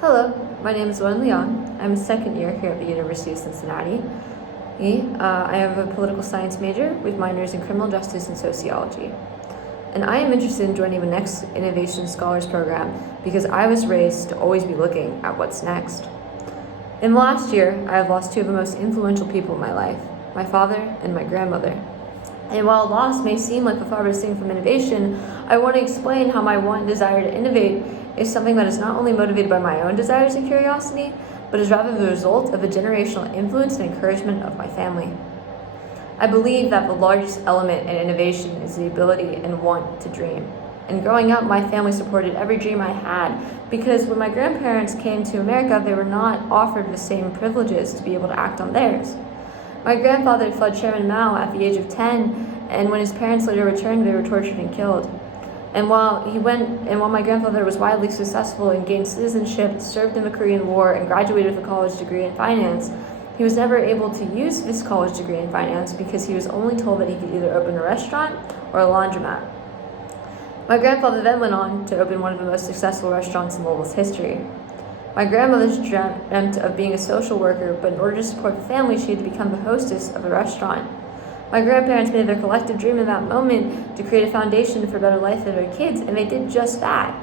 Hello, my name is Leong. I'm a second year here at the University of Cincinnati. I have a political science major with minors in criminal justice and sociology. And I am interested in joining the next Innovation Scholars Program because I was raised to always be looking at what's next. In the last year, I have lost two of the most influential people in my life, my father and my grandmother. And while loss may seem like the farthest thing from innovation, I want to explain how my one desire to innovate is something that is not only motivated by my own desires and curiosity, but is rather the result of a generational influence and encouragement of my family. I believe that the largest element in innovation is the ability and want to dream. And growing up, my family supported every dream I had because when my grandparents came to America, they were not offered the same privileges to be able to act on theirs. My grandfather fled Chairman Mao at the age of 10, and when his parents later returned, they were tortured and killed. And while my grandfather was widely successful and gained citizenship, served in the Korean War, and graduated with a college degree in finance, he was never able to use this college degree in finance because he was only told that he could either open a restaurant or a laundromat. My grandfather then went on to open one of the most successful restaurants in Louisville's history. My grandmother dreamt of being a social worker, but in order to support the family, she had to become the hostess of a restaurant. My grandparents made their collective dream in that moment to create a foundation for a better life for their kids, and they did just that.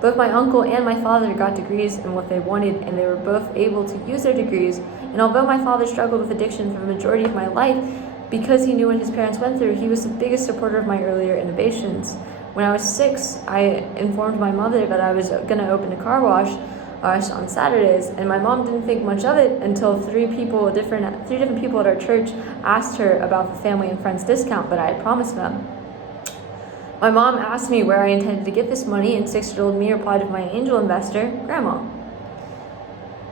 Both my uncle and my father got degrees in what they wanted, and they were both able to use their degrees. And although my father struggled with addiction for the majority of my life, because he knew what his parents went through, he was the biggest supporter of my earlier innovations. When I was 6, I informed my mother that I was going to open a car wash on Saturdays, and my mom didn't think much of it until three different people at our church asked her about the family and friends discount that I had promised them. My mom asked me where I intended to get this money, and 6-year-old me replied with my angel investor, Grandma.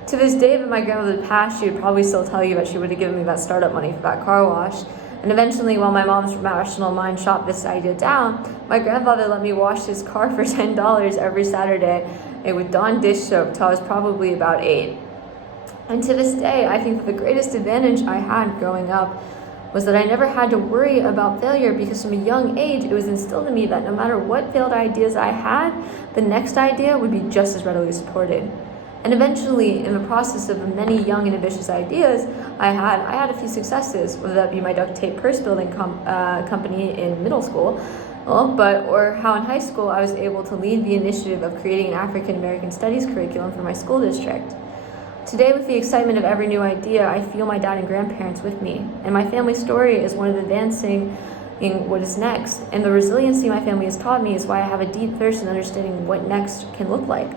To this day, if my grandmother passed, she would probably still tell you that she would have given me that startup money for that car wash. And eventually, while my mom's rational mind shot this idea down, my grandfather let me wash his car for $10 every Saturday with Dawn dish soap till I was probably about 8. And to this day, I think that the greatest advantage I had growing up was that I never had to worry about failure because from a young age, it was instilled in me that no matter what failed ideas I had, the next idea would be just as readily supported. And eventually, in the process of many young and ambitious ideas I had a few successes, whether that be my duct tape purse building company in middle school, or how in high school I was able to lead the initiative of creating an African American Studies curriculum for my school district. Today, with the excitement of every new idea, I feel my dad and grandparents with me, and my family story is one of advancing in what is next. And the resiliency my family has taught me is why I have a deep thirst in understanding what next can look like.